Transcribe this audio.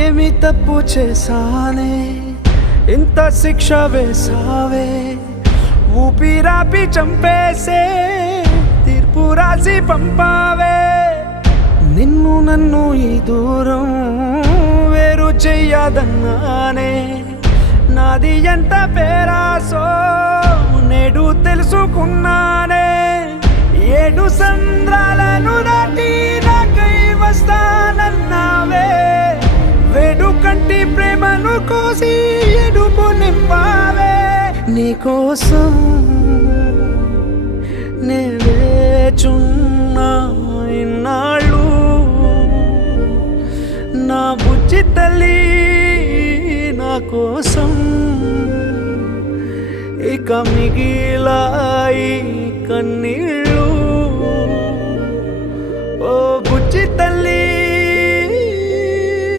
ఏమి తప్పు చేశానే ఇంత శిక్ష వేసావే ఊపిరాపి చంపేసే తీర్పు రాసి పంపావే నిన్ను నన్ను ఈ దూరం వేరు చెయ్యదన్నానే నాది ఎంత పేరాసో నేడు తెలుసుకున్నానే 7 సంద్రాలను దాటి నాకై వస్తానన్నావే వేడు కంటి ప్రేమను కోసి ఎడుపు నింపావే నీకోసం నే వేచున్నా ఇన్నాళ్ళు నా బుజ్జి తల్లి నా కోసం ఇక మిగిలాయి కన్నీళ్ళు ఓ బుజ్జి తల్లి